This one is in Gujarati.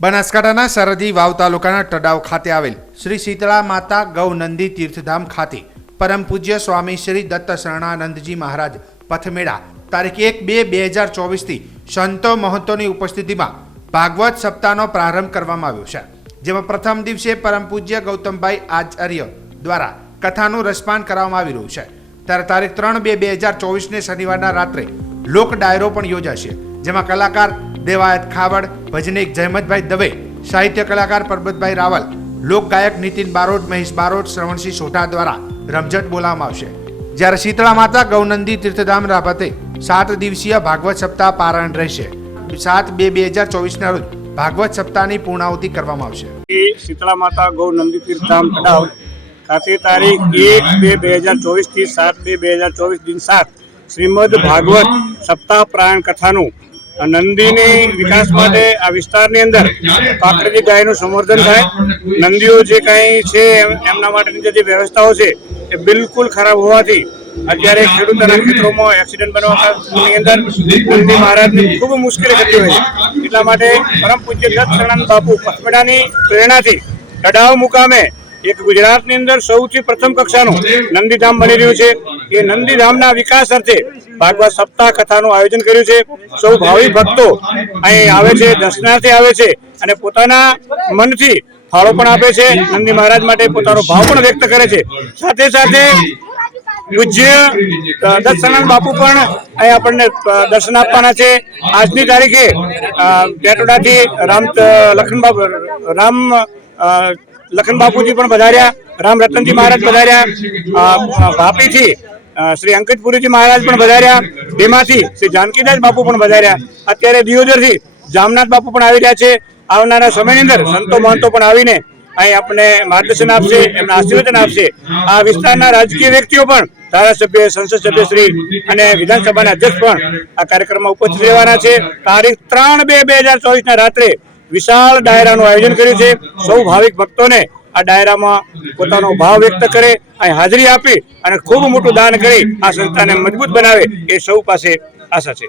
બનાસકાંઠાના સરહદી વાવ તાલુકાના ટડાવ ખાતે આવેલ શ્રી શીતળા માતા ગૌનંદી તીર્થધામ ખાતે પરમ પૂજ્ય સ્વામી શ્રી દત્ત શરણાનંદજી મહારાજ પથમેળા તારીખ 1-2-2024 સંતો મહંતોની ઉપસ્થિતિમાં ભાગવત સપ્તાહનો પ્રારંભ કરવામાં આવ્યો છે, જેમાં પ્રથમ દિવસે પરમ પૂજ્ય ગૌતમભાઈ આચાર્ય દ્વારા કથાનું રસપાન કરવામાં આવી રહ્યું છે, ત્યારે તારીખ 3-2-2024 શનિવારના રાત્રે લોક ડાયરો પણ યોજાશે, જેમાં કલાકાર દેવાયત ખાવડ, ભજનીક જયમતભાઈ દવે, સાહિત્ય કલાકાર પરબતભાઈ રાવલ, લોક ગાયક નીતિન બારોટ, મહેશ બારોટ, શ્રવણસિંહ સોઢા દ્વારા રમઝટ બોલાવવામાં આવશે। જ્યારે શીતળા માતા ગૌનંદી તીર્થધામ રાબતે 7 દિવસીય ભાગવત સપ્તાહ પારાયણ રહેશે। 7-2-2024 રોજ ભાગવત સપ્તાહની પૂર્ણાહુતિ કરવામાં આવશે। શીતળા માતા ગૌનંદી તીર્થધામ ટડાવ ખાતે તારીખ 1-2-2024 થી 7-2-2024 दिन 7 શ્રીમદ ભાગવત સપ્તાહ પારાયણ કથાનું નંદીની વિકાસ માટે આ વિસ્તારની અંદર કાકરેજી ગાયનું સંવર્ધન થાય। નંદીઓ જે કાંઈ છે એમના માટેની જે વ્યવસ્થાઓ છે એ બિલકુલ ખરાબ હોવાથી અત્યારે ખેડૂતોના ખેતરોમાં એક્સિડન્ટ બનવાની અંદર નંદી મહારાજની ખૂબ મુશ્કેલી થતી હોય છે। એટલા માટે પરમ પૂજ્ય દત્ત શરણાનંદ બાપુ પથમેડાની પ્રેરણાથી ટડાવ મુકામે એક ગુજરાતની અંદર સૌથી પ્રથમ કક્ષાનું નંદીધામ બની રહ્યું છે। એ નંદીધામના વિકાસ અર્થે ભાગવત સપ્તાહ કથાનું આયોજન કર્યું છે। સૌ ભાવિક ભક્તો અહીં આવે છે, દર્શનાર્થે આવે છે અને પોતાના મનથી ફાળો પણ આપે છે, નંદી મહારાજ માટે પોતાનો ભાવ પણ વ્યક્ત કરે છે। સાથે સાથે પૂજ્ય દત્ત શરણાનંદ બાપુ પણ અહીં આપણને દર્શન આપવાના છે। આજની તારીખે પેટોડાથી લખન બાપુજી પણ પધાર્યા, રામ રતનજી મહારાજ પધાર્યા, વાપીથી શ્રી અંકિતપુરીજી મહારાજ પણ પધાર્યા, તેમાંથી શ્રી જાનકીદાસ બાપુ પણ પધાર્યા। અત્યારે દિયોદરથી જામનાથ બાપુ પણ આવી રહ્યા છે। આવનારા સમયની અંદર સંતો મહંતો પણ આવીને અહીં આપણને માર્ગદર્શન આપશે, એમના આશીર્વચન આપશે। આ વિસ્તારના રાજકીય વ્યક્તિઓ પણ, ધારાસભ્ય, સંસદ સભ્ય શ્રી અને વિધાનસભાના અધ્યક્ષ પણ આ કાર્યક્રમમાં ઉપસ્થિત રહેવાના છે। તારીખ 3-2-2024 રાત્રે વિશાળ ડાયરાનું આયોજન કર્યું છે। સૌ ભાવિક ભક્તોને આ ડાયરામાં પોતાનો ભાવ વ્યક્ત કરે, અહીં હાજરી આપી અને ખૂબ મોટું દાન કરી આ સંસ્થાને મજબૂત બનાવે એ સૌ પાસે આશા છે।